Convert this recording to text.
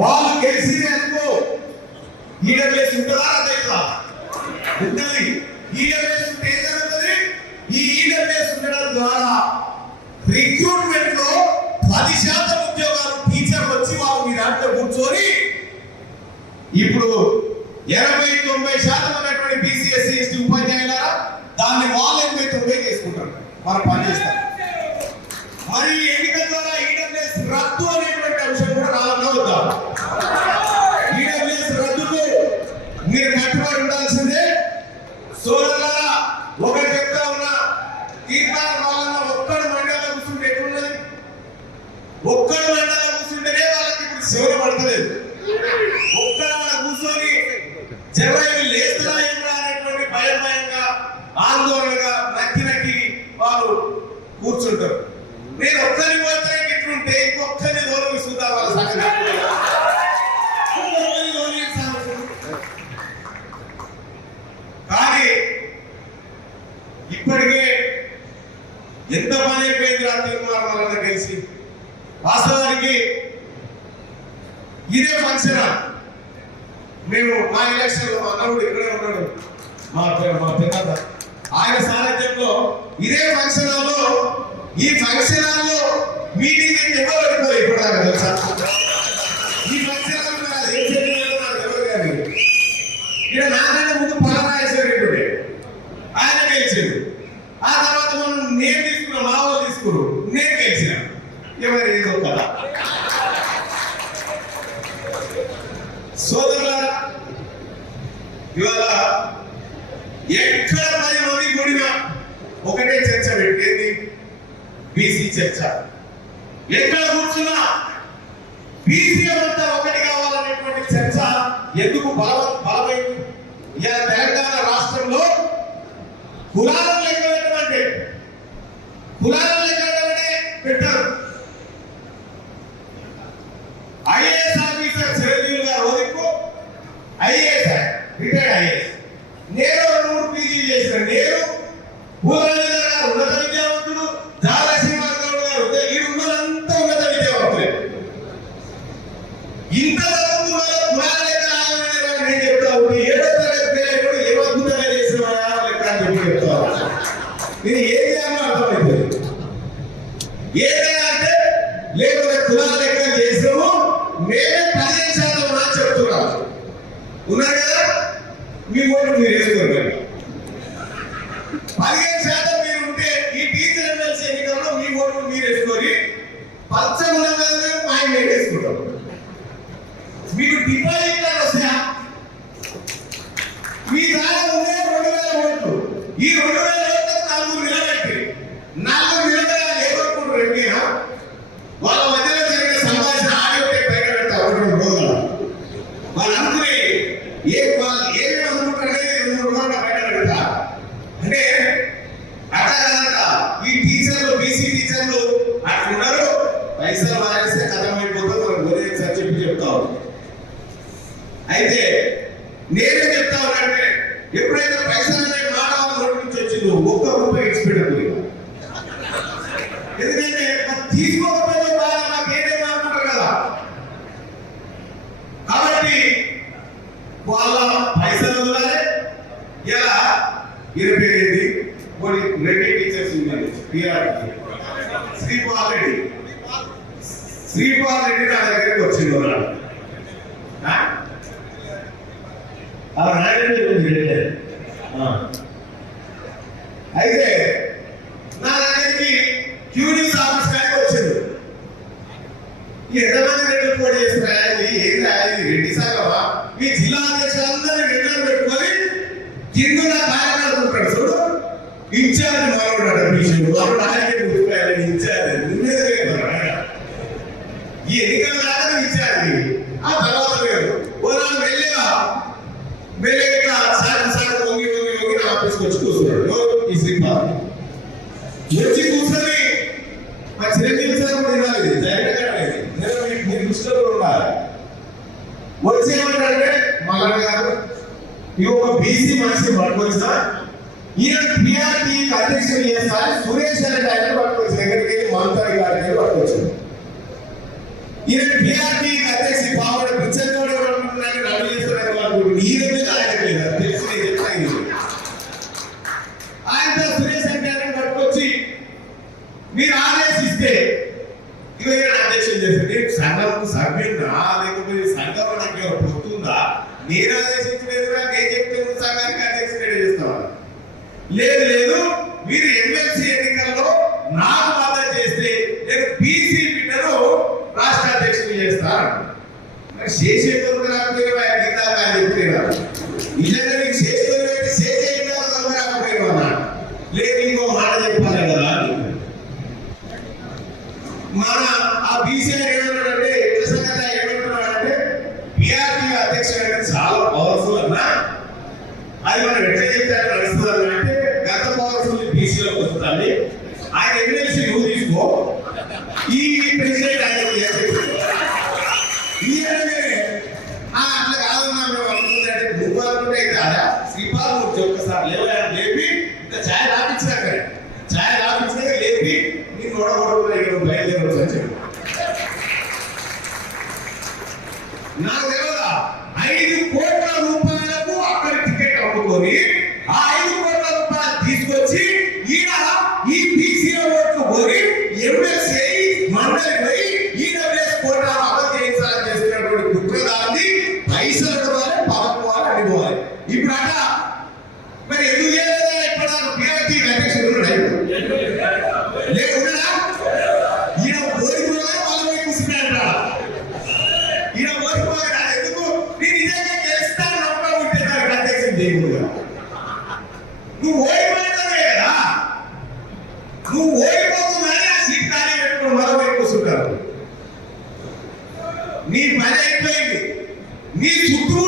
వాళ్ళు గెలిచింది అనుకో ఈడబ్ల్యూఎస్ ఉంటుందా అదైతే ఉంటుంది. ఈడబ్ల్యూఎస్ ఉంటే ఏం జరుగుతుంది? ఈ ఈడబ్ల్యూఎస్ ఉండడం ద్వారా రిక్రూట్మెంట్ లో 10% ఉద్యోగాలు టీచర్ వచ్చి వాళ్ళు మీ దాంట్లో కూర్చొని ఇప్పుడు 80-90% ఉన్నటువంటి బీసీ ఎస్సీ ఎస్టీ ఉపాధ్యాయులారా దాన్ని వాళ్ళు 80-90 చేసుకుంటారు, మనం పనిచేస్తారు. మరి ఎన్నికల ద్వారా ఈడబ్ల్యూఎస్ రద్దు అనేటువంటి అంశం కూడా రావాలో వద్దా? ఈడబ్ల్యూఎస్ రద్దుకు మీరు కట్టుబడి ఉండాల్సిందే. సోదరులారా, ఒకటి చెప్తా ఉన్నా, తీర్మానం వలన ఒక్కడు మండలం కూర్చుంటే ఎట్లున్నది? ఒక్కడు మండలం కూర్చుంటేనే వాళ్ళకి ఇప్పుడు శివన పడతలేదు. ఒక్కడు అలా కూర్చొని జరగవి లేస్తున్నాయేమో అనేటువంటి భయంగా ఆందోళనగా నక్కి వాళ్ళు కూర్చుంటారు. నేను ఒక్కరి పోతే ఇట్లుంటే ఇంకొక్కరిని దూరం ఇస్తుందా వాళ్ళ సంగతి. కానీ ఇప్పటికే ఎంత పని అయిపోయింది ఆ తీర్మానం వలన కలిసి. వాస్తవానికి ఇదే ఫంక్షన్ మేము మా ఎలక్షన్ మా అన్నప్పుడు ఇక్కడే ఉన్నాడు మా పెద్ద ఆయన సారథ్యంలో ఇదే ఫంక్షన్ హాల్లో ఈ ఫంక్షన్ హాల్లో మీటింగ్ ఎవరు పెట్టుకోరు ఇప్పుడు తెలుసా? ఈ ఫంక్షన్ హాల్ ఏం చేయలేదు నాకు ఎవరు కానీ ఇక్కడ నాకన్నా ముందు పలనాయేశ్వరుడే ఆయన గెలిచాడు. ఆ తర్వాత మనం నేను తీసుకున్నా, మా వాళ్ళు తీసుకున్నారు, నేను గెలిచిన. ఎవరు ఏదో కదా సోదరులారా, ఇవాళ ఎక్కడ 10 మంది కూడినా ఒకటే చర్చ పెట్టేది బీసీ చర్చ. ఎక్కడ కూర్చున్నా బీసీ అంతా ఒకటి కావాలనేటువంటి చర్చ ఎందుకు బలమైంది? ఇలా తెలంగాణ రాష్ట్రంలో కులాలను లెక్క పెట్టమంటే కులాలను లెక్క పెట్టారు. ఐఏఎస్ ఆఫీసర్ చిరంజీవి గారు ఓదిక్కు ఐఏఎస్ రిటైర్డ్ ఐఏఎస్, నేను 3 పీజీ చేసిన నేను, భూరాజు గారు ఉన్నత విద్యావంతుడు, దాలశ్రీనివాస్ గౌడ్ గారు ఈ ఉన్నదంతా ఉన్నత విద్యావంతులే. ఇంత నేను చెప్తా ఉంటే 7వ తరగతి పిల్లలు ఏం అద్భుతంగా చేసిన లెక్క అని చెప్తా నేను ఏది అన్నా అర్థమవుతుంది. ఏదైనా అంటే లేకపోతే కులాల లెక్క చేసాము మేమే 15% ఉన్నా చెప్తున్నాను. ఉన్నారు కదా, మీ ఓటు మీరు వేసుకోండి. 15% మీరు ఉంటే ఈ టీచర్ ఎమ్మెల్సీ ఎన్నికల్లో మీ ఓటు మీరు వేసుకొని 10% మా మేము వేసుకుంటాం. మీకు డిపాజిట్ వస్తాయా? మీ దాని ఉండే 2000 ఓట్లు. ఈ 2000 ఓట్లకు 4 నిలబెట్టి 4 నిలబెట్టాలి ఏమనుకుంటారు? ఎంపీనా వాళ్ళ మధ్యలో జరిగిన సంభాషణ ఆడియో బయట పెడతారు 2 రోజులు. వాళ్ళు అనుకుని ఏమేమి అనుకుంటారు అనేది 2 రోజులు బయట పెడతా అంటే అట్లా కనుక ఈ టీచర్లు బీసీ టీచర్లు అట్లున్నారు. పైసలు మారేస్తే కథం అయిపోతుంది, మనం ఒరే సార్ చెప్పి చెప్తా ఉన్నాం. అయితే నేనే చెప్తా ఉన్నానంటే ఎప్పుడైతే పైసలు అనే మాట వాళ్ళ నోటి నుంచి వచ్చిందో ₹1 ఇచ్చిపెట్టదు. ఎందుకంటే తీసుకోకపోతే బాగా మాకేదేమో అనుకుంటారు కదా. కాబట్టి వాళ్ళ పైసలు వదలాలి. ఇలా 28 రెడ్డి టీచర్స్ ఉన్నారు. శ్రీపాల్ రెడ్డి నా దగ్గరికి వచ్చింది. అయితే నా దగ్గరికి క్యూనిస్ ఆఫీస్ కానీ వచ్చింది. ఎంతమంది రెడ్డి పోటీ చేస్తున్నారు? ఏం రాయాలి? రెడ్డి సాగవా? మీ జిల్లా అధ్యక్షులందరినీ రెడ్డిలో పెట్టుకొని కింద కార్యకర్తలు చూడు ఇన్ఛార్జ్ మనోడు ఆయనకే గుర్తుపోయాలి. ఇన్ఛార్జ్ ఈ ఎన్నికల రాగా ఇన్ఛార్జ్. ఆ తర్వాత లేదు ఓనాడు వెళ్ళేగా సార్ వంగి నా ఆఫీస్కి వచ్చి కూర్చున్నాడు. ఈ శ్రీపాల్ వచ్చి కూర్చొని మా చిరంజీవి సార్ కూడా తినాలి, మీరు దృష్టిలో ఉండాలి. వచ్చి ఏమంటారంటే మల్లన్న గారు ఈ ఒక బీసీ మనిషిని పట్టుకొచ్చా, ఈయన పిఆర్టీ అధ్యక్షుడు చేస్తారు, సురేష్ అనే ఆయన పట్టుకొచ్చి దగ్గరికి మంత్రి గారి పట్టుకొచ్చారు. ఈయన పిఆర్టీ అధ్యక్షుడు పాపడ మీరు ఆదేశిస్తే ఇక అధ్యక్షులు చేస్తే సంఘం సభ్యున్నా లేకపోతే సంఘం నాకు ఎవరు పొత్తుందా, నేను ఆదేశించలేదురా, నేను చెప్తే నువ్వు సంఘానికి అధ్యక్షుడు చేస్తావా? లేదు లేదు, మీరు ఎమ్మెల్సీ ఎన్నికల్లో నాకు మద్దతు చేస్తే నేను బీసీ బిడ్డను రాష్ట్ర అధ్యక్షుడు చేస్తాను. మరి చేసే కొరకు రాకపోయినా గీతా అని చెప్పినా నిజంగా నీకు చేసే రాకపోయినా అన్నాడు. లేదు ఇంకో మాట చెప్పాలి కదా అని మన ఆ బీసీ ఏమంటాడంటే ఎట్ల సంగతి ఏమంటున్నాడంటే బీఆర్పీ అధ్యక్షుడు అనేది చాలా పవర్ఫుల్ అన్నా, అది మనం ఎట్లా చెప్తే నడుస్తుంది అంటే గత పవర్ఫుల్ బీసీలోకి వస్తుంది. ఆయన ఎమ్మెల్సీ నువ్వు తీసుకో, ఈ ప్రెసిడెంట్ ఆయన అట్లా కాదన్నా మేము అనుకుంటే నువ్వు అనుకుంటే కాదా శ్రీపాల్ నువ్వు ఒక్కసారి లేపి ఇంత ఛాయ్ రాపించినాక లేపి నేను నోడగొడుతున్నా బయలుదేరవచ్చు అని చెప్పి నాకు తెలియదా 5 కోట్ల రూపాయలకు అక్కడ టికెట్ అమ్ముకొని ఆ 5 కోట్ల రూపాయలు తీసుకొచ్చి ఈయన ఈ బీసీ ఓట్లు పోయి ఎమ్మెల్సీ మండలి పోయి ఈయన కోట్ల అమలు చేయించాలని చేస్తున్నటువంటి కుట్రదాన్ని పైసలు ఇవ్వాలి, పదపోవాలి, అడిపోవాలి. ఇప్పుడు అట మరి ఎందుకు చేయలేదా ఎక్కడ బీఆర్పీ అధ్యక్షుడు లేకుండా ఈయన ఓడిపోగా వాళ్ళ కూర్చున్నాడు. ఈయన ఓడిపోగా ఎందుకు నేను నిజంగా గెలుస్తాను నమ్మకం ఉంటే దానికి అధ్యక్షుడు చేయకూడదు. నువ్వు ఓడిపోతావే కదా, నువ్వు ఓడిపోతున్నానే ఆ సీట్ ఖాళీ పెట్టుకుని మరొకటి కూర్చుంటారు. నీ పని అయిపోయింది, నీ చుట్టూ